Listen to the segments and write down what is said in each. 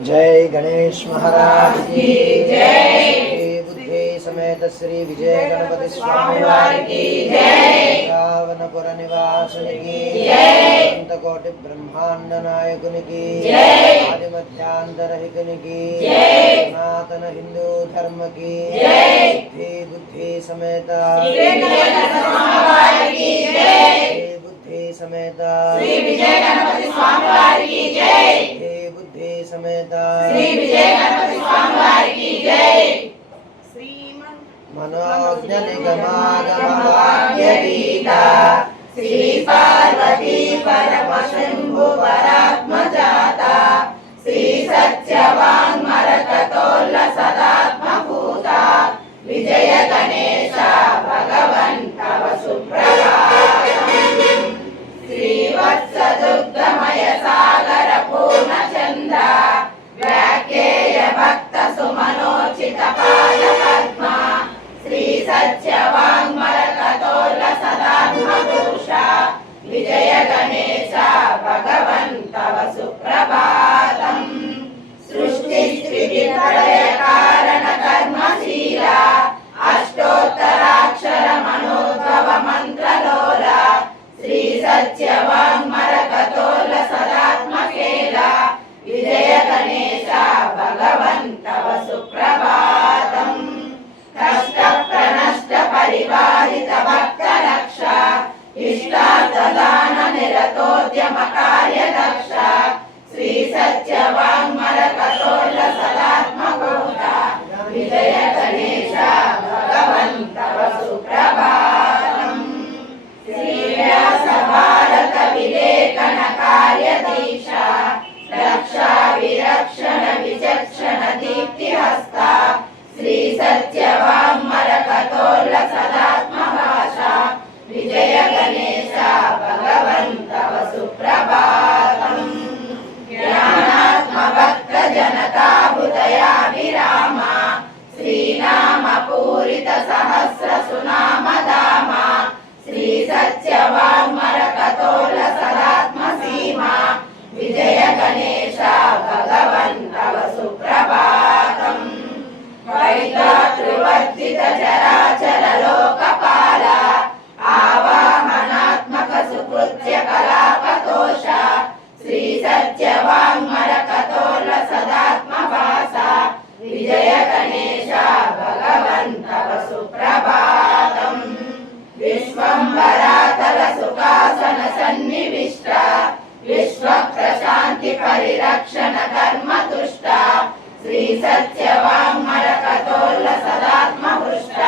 जय गणेश महाराज की जय। बुद्धि समेत श्री विजय गणपति स्वामी वार की जय। रावणपुर निवासन की जय। अनंत कोटि ब्रह्मांड नायकुनि की जय। आदि मध्यांतरहितनि की जय। सनातन हिंदू धर्म की जय। बुद्धि समेत श्री विजय गणपति स्वामी वार की जय। बुद्धि समेत श्री विजय गणपति स्वामी वार की जय। समेत श्री विजय गणपति स्वामी वार की जय। मनोज्ञ निगमागमवाक्य गीता श्री पार्वती परमशंभु परात्मजाता श्री सत्यवाङ्मरकतोल्ल सदात्मभूता विजय गणेश भगवन् तव सुप्रभातम्। श्रीवत्सदुग्धमय सागर पूर्णचन्द्र व्याख्येय भक्त सुमनोचित पाद पद्म श्री सत्यवाङ्मरकतोल्ल सदात्मभूषा विजय गणेश भगवन् तव सुप्रभातम्। सृष्टि स्थिति प्रलय कारण कर्मशीला अष्टोत्तराक्षर मनोद्भव मंत्रलोला श्री सत्यवाङ्मरकतोल्ल सदात्मकेला विजय गणेश भगवन् तव सुप्रभातम्। कष्ट प्रणष्ट परिवारित भक्त रक्षा इष्टार्थदान निरतोद्यम कार्य दक्षा श्री सत्यवाङ्मरकतोल्ल सदात्मभूता विजय गणेश भगवन् तव सुप्रभातम्। श्री व्यास भारत विलेखन कार्यदीशा रक्षा विरक्षण विचक्षण दीप्तिहस्ता श्री सत्यवाङ्मरकतोल्ल सदात्मभाषा विजय गणेश भगवन् तव सुप्रभातम्। ज्ञानात्मभक्त जनता हृदयाभिरामा श्रीनाम पूरित सहस्र सुनाम धामा श्री सत्यवाङ्मरकतोल्ल सदात्मसीमा विजय गणेश भगवन् तव सुप्रभातम्। वैदातृवर्तित चराचर लोकपाल आवाहनात्मक सुकृत्य कलापतोष श्री सत्यवाङ्मरकतोल्ल सदात्मभासा विजय गणेश भगवन् तव सुप्रभातम्। विश्वम्भरातल सुखासन सन्निविष्ट विश्व प्रशान्ति परिरक्षण धर्मतुष्ट श्री सत्यवाङ्मरकतोल्ल सदात्महृष्ट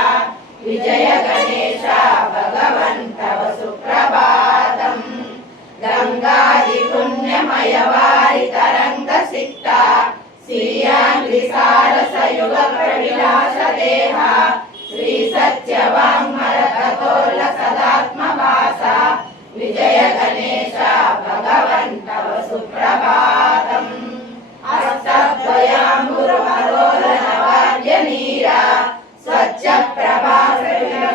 विजय गणेश भगवन् तव सुप्रभातम्। गंगादि पुण्यमय वारि तरंग सिक्ता श्रीयाङ्घ्रि सारसयुग प्रविलास देहा श्री सत्यवाङ्मरकतोल्ल सदात्मभासा विजय गणेश भगवन् तव सुप्रभातम्। हस्तद्वयाम्बुरुहरोदनवाद्यनीरा स्वच्छ प्रभा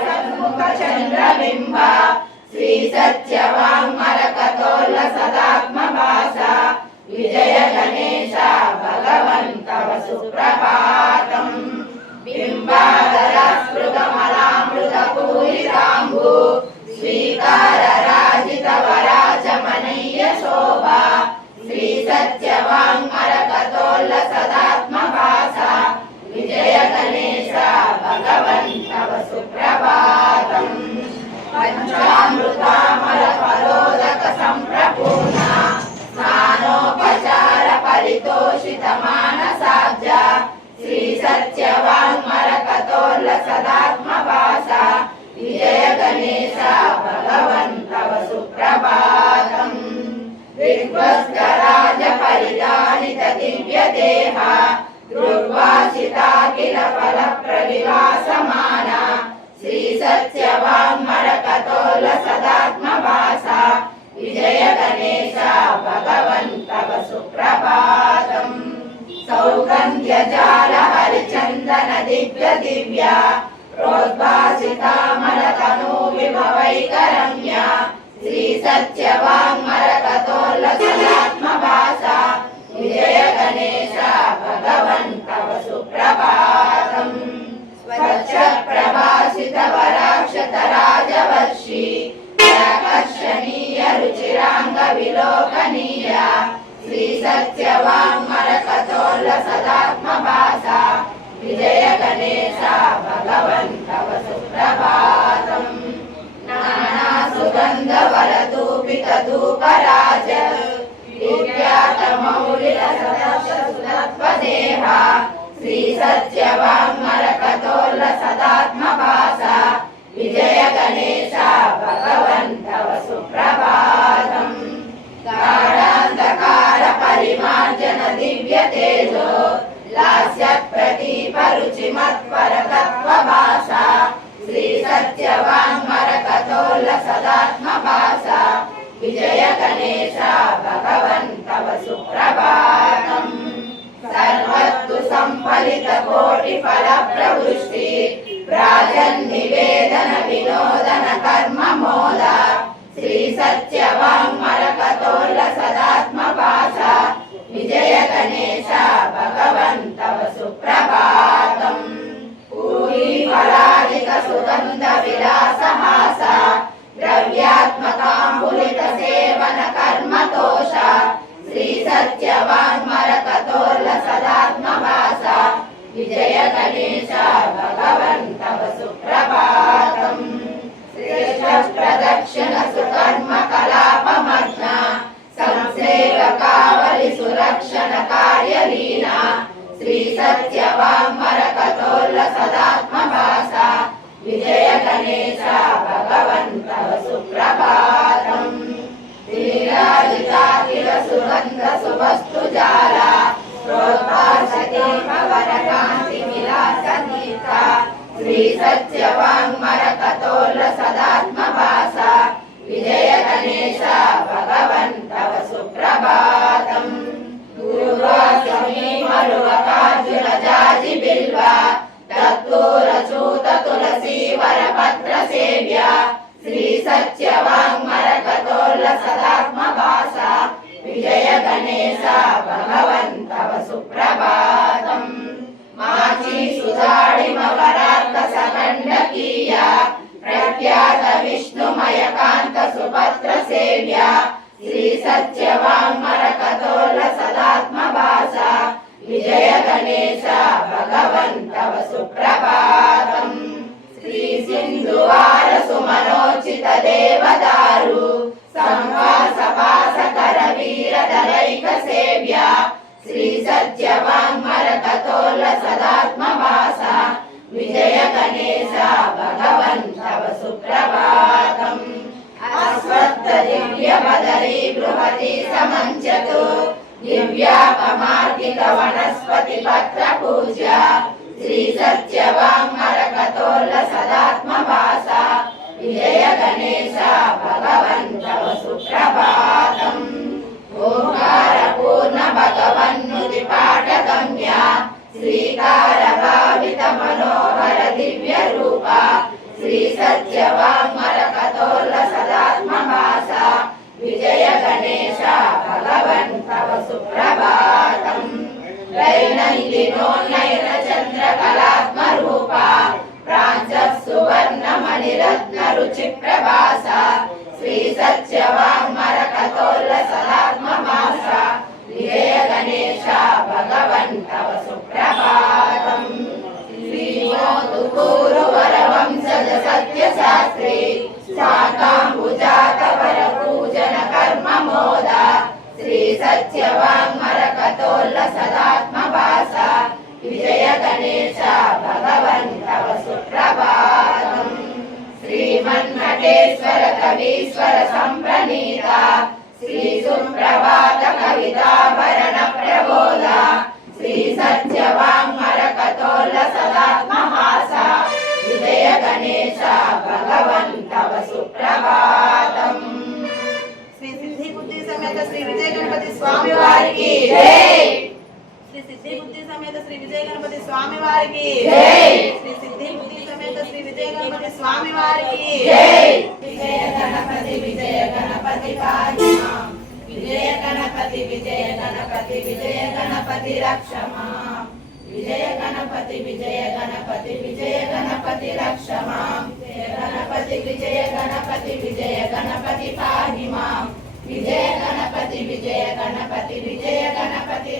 सन्मुख चन्द्रबिम्ब श्री सत्यवाङ्मरकतोल्ल सदात्मभासा विजय गणेश भगवन् तव सुप्रभातम्। बिम्बाधरास्पृगमलामृतपूरिताम्बु स्वीकार राजित वराजमनीय शोभा श्री सत्यवाङ्मरकतोल्ल सदात्मभासा विजय गणेश भगवन् तव सुप्रभातम्। पंचामृतामल फलोदक संप्रपूर्ण स्नानोपचार परितोषित मानसाब्ज श्री सत्यवाङ्मरकतोल्ल सदात्मभासा विजय गणेश भगवन् तव सुप्रभातम्। विध्वस्तराज परिधानित दिव्य देहा दुर्वासिताखिल फल प्रविलासमाना श्री सत्यवाङ्मरकतोल्ल सदात्मभासा विजय गणेश भगवन् तव सुप्रभातम्। सौगन्ध्यजाल हरिचन्दन दिव्य दिव्य प्रोद्भासितामल तनु विभवैकरम्या श्री सत्यवाङ्मरकतोल्ल सदात्मभासा विजय गणेश वाङ्मरकतोल्ल सदात्मभासा विजय गणेश भगवन् तव सुप्रभातम् नाना सुगन्ध वरधूपित धूपराज दिव्यातमौलिरसदत्वदेहा श्री सत्यवाङ्मरकतोल्ल सदात्मभासा विजय गणेश भगवन् तव सुप्रभातम् गाढान्धकार परिमार्जन दिव्य तेजो लास्य प्रदीप रुचिमत्परतत्वभासा श्री सत्यवाङ्मरकतोल्ल सदात्मभासा विजय गणेश भगवन् तव सुप्रभातम् सर्वस्तु सम्फलित कोटि फल प्रवृष्टि राजन्निवेदन विनोदन कर्म मोद श्री सत्यवाङ्मरकतोल्ल सदात्मभासा विजय गणेश भगवन् तव सुप्रभातम् पूरी फलादिक सुगन्ध विलासहासा द्रव्यात्मकाम्बुलित सेवन कर्मतोष श्री सत्यवाङ्मरकतोल्ल सदात्मभासा विजय गणेश भगवन् तव सुप्रभातम् श्रेष्ठ प्रदक्षिण सुकर्म कलापमग्न संसेवकावलि सुरक्षण कार्यलीना श्री सत्यवाङ्मरकतोल्ल सदात्मभासा विजय गणेश भगवन् तव सुप्रभातम् श्रीराजिताखिल सुगन्ध सुवस्तु जाला प्रोद्भासदीपवरकान्ति विलासगीता श्री सत्यवाङ्मरकतोल्ल सदात्मभासा विजय गणेश भगवन् तव सुप्रभातम् दूर्वासमीमरुवकार्जुन जाजि बिल्वा दत्तूरचूत तुलसी वरपत्र सेव्या श्री सत्यवाङ्मरकतोल्ल सदात्मभासा विजय गणेश भगवन् तव सुप्रभातम् माची सुधाडिमवरार्क सखण्डकीया प्रख्यात विष्णुमयकान्त सुपत्र सेव्या श्री सत्यवाङ्मरकतोल्ल सदात्मभासा विजय गणेश भगवन् तव सुप्रभातम् श्री सिन्धुवार सुमनोचित देवदारु संवासवास करवीर दलैक सेव्या श्री सत्यवाङ्मरकतोल्ल सदात्मभासा विजय गणेश भगवन् तव सुप्रभातम् अश्वत्थ दिव्य बदरी बृहति समञ्चतु दिव्यापमार्गित वनस्पति पत्र पूजा श्री सत्यवाङ्मरकतोल्ल सदात्मभासा विजय गणेश भगवन् तव सुप्रभातम् ओंकार पूर्ण भगवन्नुति पाठगम्य श्रीकार भावित मनोहर दिव्य रूपा श्री सत्यवाङ्मरकतोल्ल सदात्मभासा विजय गणेश भगवन् तव सुप्रभातम् दैनन्दिनोन्नयन चन्द्र कलात्मरूपा प्राञ्जः सुवर्ण मणिरत्न रुचि प्रभासा श्री सत्यवाङ्मरकतोल्ल सदात्मभासा विजय गणेश भगवन् तव सुप्रभातम् श्रीमोदुकूरु वरवंशज सत्यशास्त्री शाकाम्बुजात वरपूजन कर्म मोदा श्री सत्यवाङ्मरकतोल्ल सदात्मभासा विजय गणेश भगवन् तव सुप्रभातम् श्रीमन्नटेश्वर कवीश्वर सम्प्रणीता श्री सुप्रभात कविताभरण प्रबोधा श्री सत्यवाङ्मरकतोल्ल सदात्मभासा विजय गणेश भगवन् तव सुप्रभातम् श्री सिद्धि बुद्धि समेत श्री विजय गणपति स्वामी वारिकी जय। श्री सिद्धि बुद्धि समेत श्री विजय गणपति स्वामी वारिकी जय। श्री सिद्धि बुद्धि समेत श्री विजय गणपति स्वामी वारिकी जय। विजय गणपति पाहि मां विजय गणपति रक्ष मां विजय गणपति रक्ष मां विजय गणपति पाहि मां విజయ గణపతి విజయ గణపతి విజయ గణపతి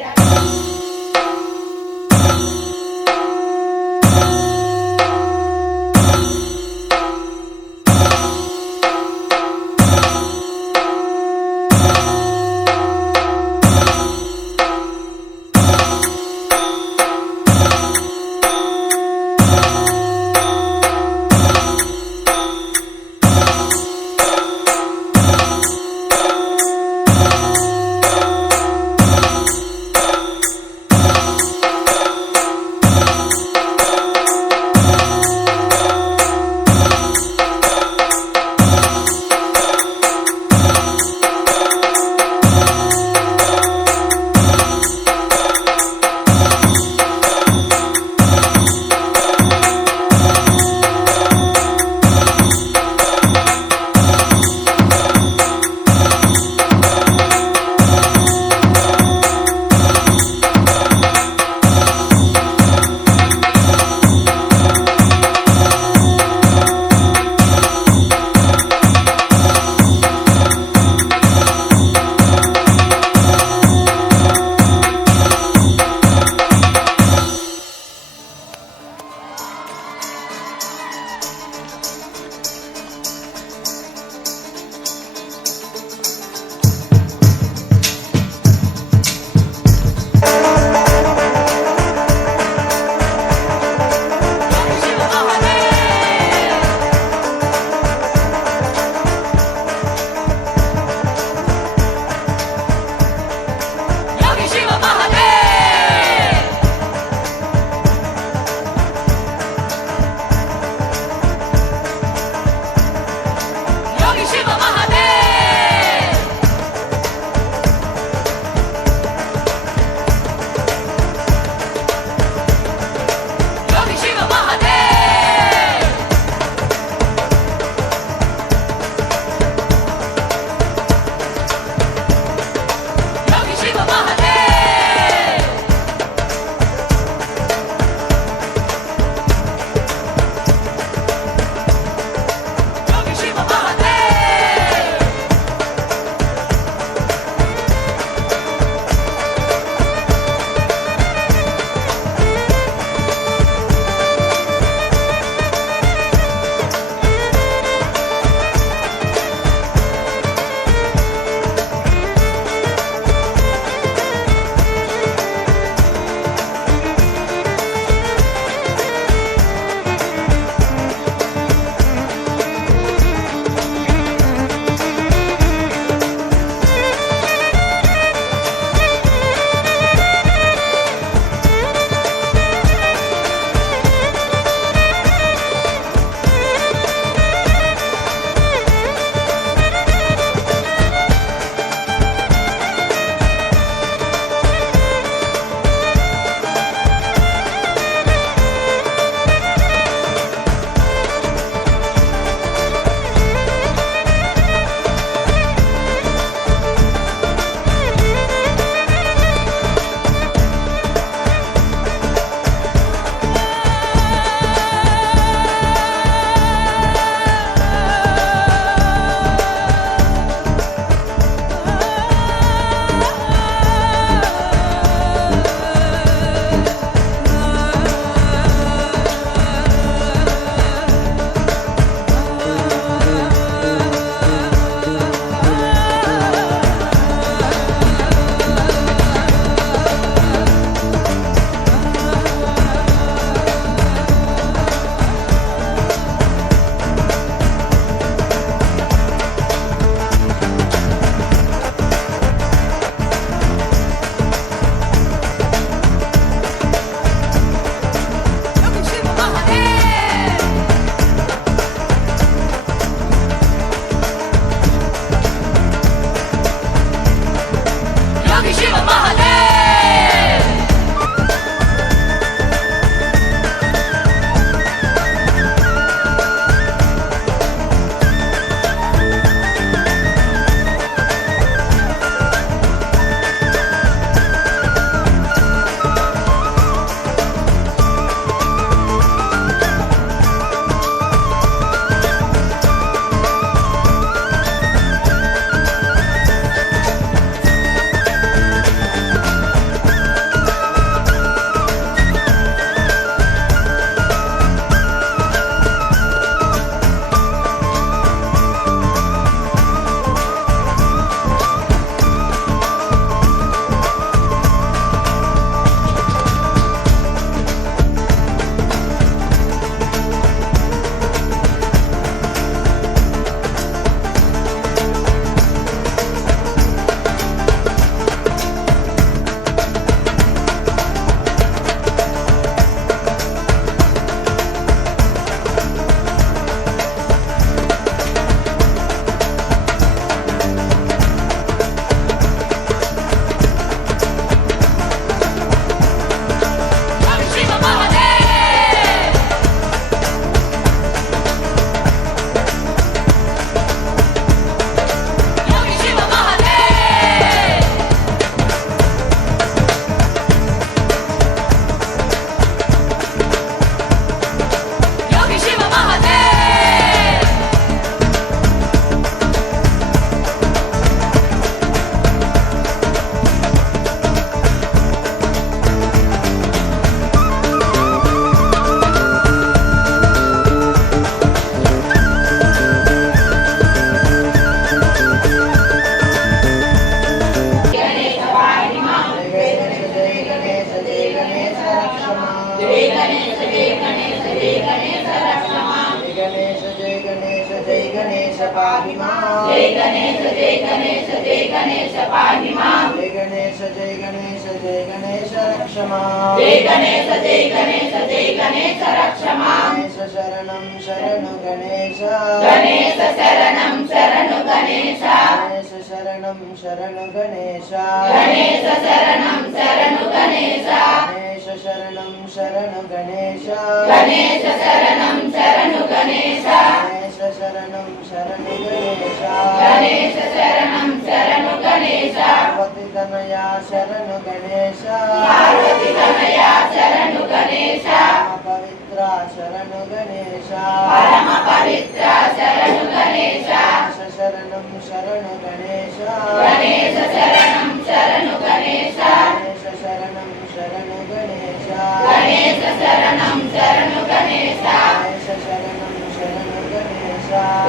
जय गणेश जय गणेश जय गणेश रक्ष मां जय गणेश जय गणेश जय गणेश पाहि मां जय गणेश जय गणेश जय गणेश पाहि मां जय गणेश जय गणेश जय गणेश रक्ष मां जय गणेश जय गणेश जय गणेश रक्ष मां गणेश शरणं शरणु गणेश गणेश शरणं शरणु गणेश गणेश शरणं शरणु गणेश गणेश शरणं शरणु गणेश गणेश शरणं शरणु गणेश गणेश शरणं शरणु गणेश गणेश शरणं शरणु गणेश गणेश शरणं शरणु गणेश पार्वती तनया शरणु गणेश पार्वती तनया शरणु गणेश परम पवित्रा शरणु गणेश परम पवित्र शरणु गणेश गणेश शरणं शरणु गणेश गणेश शरणं शरणु गणेश गणेश शरणं शरणु गणेश गणेश शरणं शरणु गणेश गणेश शरणं शरणु गणेश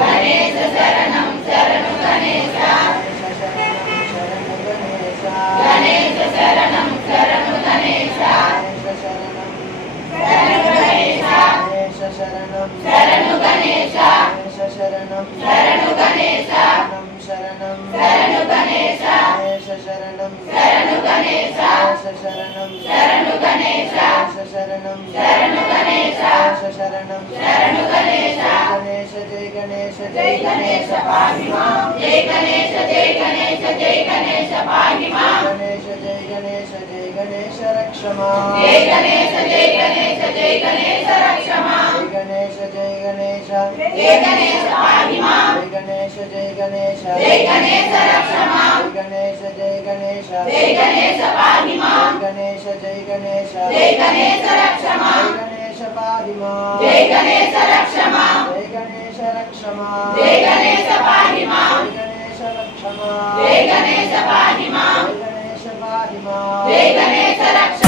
गणेश शरणं शरणु गणेश गणेश शरणं शरणु गणेश गणेश शरणं शरणु गणेश गणेश शरणं शरणु गणेश शरणं शरणु गणेश गणेश शरणं शरणु गणेश शरणं शरणु गणेश गणेश शरणं शरणु गणेश गणेश शरणं शरणु गणेश गणेश जय गणेश जय गणेश पाहि मां जय गणेश जय गणेश जय गणेश पाहि मां गणेश जय गणेश जय गणेश रक्ष मां जय गणेश जय गणेश जय गणेश रक्ष मां जय गणेश जय गणेश जय गणेश पाहि मां जय गणेश जय गणेश जय गणेश रक्ष मां जय गणेश जय गणेश जय गणेश पाहि मां जय गणेश जय गणेश जय गणेश रक्ष मां जय गणेश पाहि मां जय गणेश रक्ष मां जय गणेश रक्ष मां जय गणेश पाहि मां जय गणेश रक्ष मां जय गणेश पाहि मां जय गणेश पाहि मां जय गणेश रक्ष